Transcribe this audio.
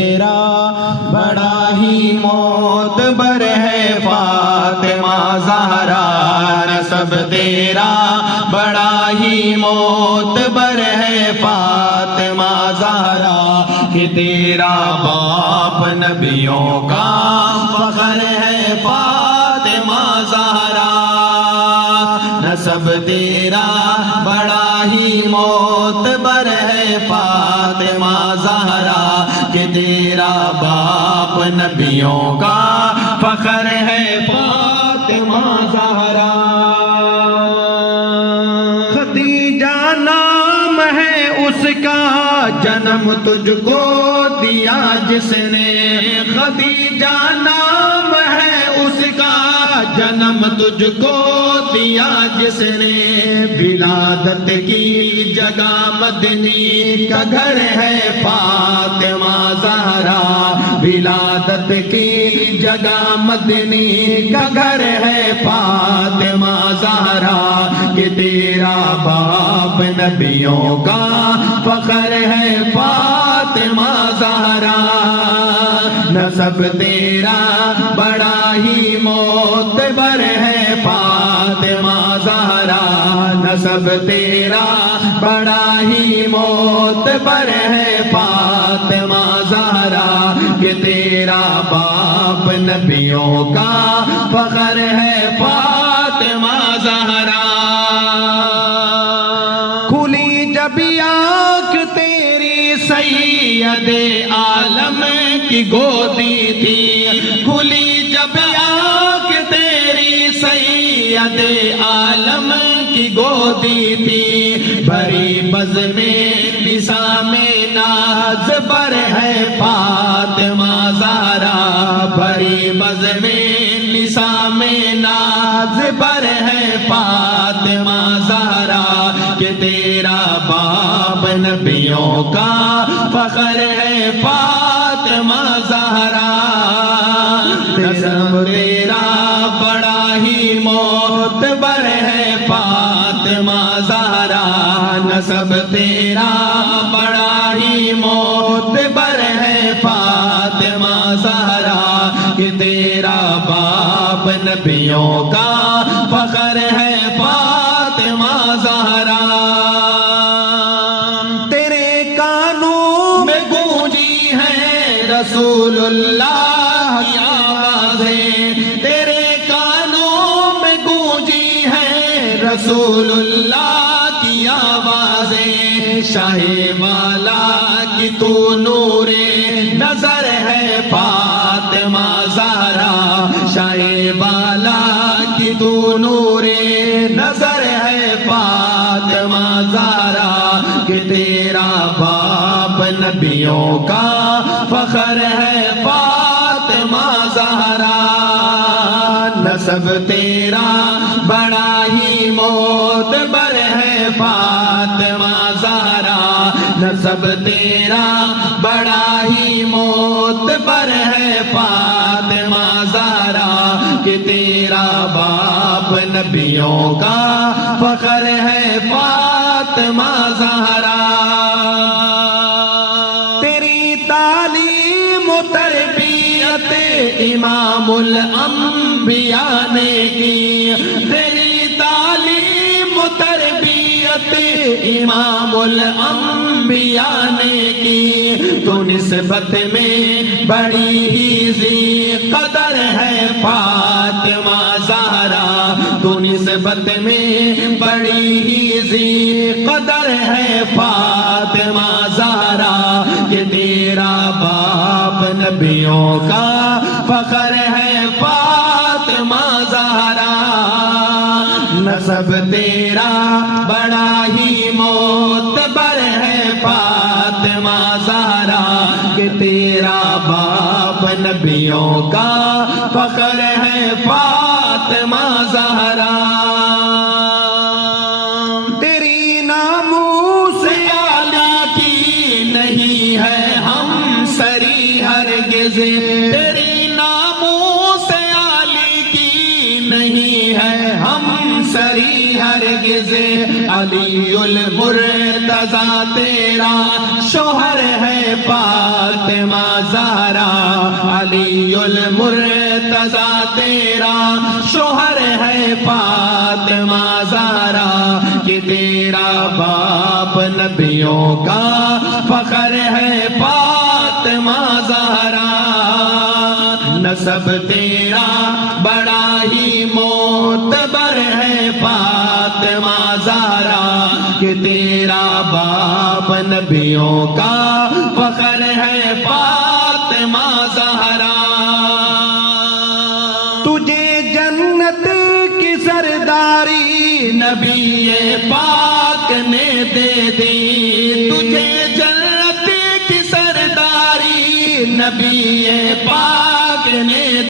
تیرا بڑا ہی معتبر ہے فاطمہ زہرا، نسب تیرا بڑا ہی معتبر ہے فاطمہ زہرا، کہ تیرا باپ نبیوں کا فخر ہے فاطمہ زہرا، نسب تیرا بڑا ہی معتبر ہے فاطمہ زہرا، کہ تیرا باپ نبیوں کا فخر ہے فاطمہ زہرا۔ خدیجہ نام ہے اس کا جنم تجھ کو دیا جس نے، خدیجہ نام ہے اس کا جنم تجھ کو دیا جس نے، ولادت کی جگہ مدنی کا گھر ہے فاطمہ زہرا، ولادت کی جگہ مدنی کا گھر ہے فاطمہ زہرا، کہ تیرا باپ نبیوں کا فخر ہے فاطمہ زہرا، نسب تیرا بڑا ہی معتبر ہے فاطمہ زہرا، نسب تیرا بڑا ہی معتبر ہے فاطمہ زہرا، کہ تیرا باپ نبیوں کا فخر ہے فاطمہ زہرا۔ کھلی جب آنکھ تیری سید عالم کی گودی تھی، کھلی جب آنکھ تیری سید عالم کی گودی تھی، بھری بزم نساء میں ناز پر ہے فاطمہ زہرا، بھری بزم نساء میں ناز پر ہے فاطمہ زہرا، کہ تیرا باپ نبیوں کا فخر ہے فاطمہ زہرا، نسب تیرا بڑا ہی معتبر ہے فاطمہ زہرا، نسب تیرا بڑا ہی معتبر ہے فاطمہ زہرا، کہ تیرا باپ نبیوں کا فخر ہے فاطمہ زہرا۔ تیرے کانوں میں گونجی ہے رسول اللہ کی آوازیں، تیرے کانوں میں گونجی ہے رسول اللہ کی آوازیں، شاہ والا کی تو نور نظر ہے فاطمہ زہرا، شاہ والا کی تو نور نظر ہے فاطمہ زہرا، کہ تیرا باپ نبیوں کا فخر ہے فاطمہ زہرا، نسب تیرا بڑا ہی معتبر ہے فاطمہ زہرا، نسب تیرا بڑا ہی معتبر ہے فاطمہ زہرا، کہ تیرا باپ نبیوں کا فخر ہے فاطمہ زہرا۔ تیری تعلیم و تربیت امام الانبیاء نے کی، تیری تعلیم و تربیت امام الانبیاء نے کی، تو نسبت میں بڑی ہی ذی قدر ہے فاطمہ زہرا، تو نسبت میں بڑی ہی ذی قدر ہے فاطمہ زہرا، کہ تیرا باپ نبیوں کا فخر ہے فاطمہ زہرا، نسب تیرا بڑا ہی معتبر ہے فاطمہ زہرا، کہ تیرا باپ نبیوں کا فخر ہے فاطمہ زہرا۔ تیری ناموس اعلیٰ کی نہیں ہے ہم سری ہرگز، تیری ناموس اعلیٰ کی نہیں ہے ہم سری ہرگز، علی المرتضیٰ تیرا شوہر ہے فاطمہ زہرا، فاطمہ زہرا کہ تیرا باپ نبیوں کا فخر ہے فاطمہ زہرا نسب تیرا بڑا ہی معتبر ہے فاطمہ زہرا کہ تیرا باپ نبیوں کا فخر ہے فاطمہ زہرا تجھے جنت کی سرداری نبی پاک نے دے دی تجھے جنت کی سرداری نبی پاک نے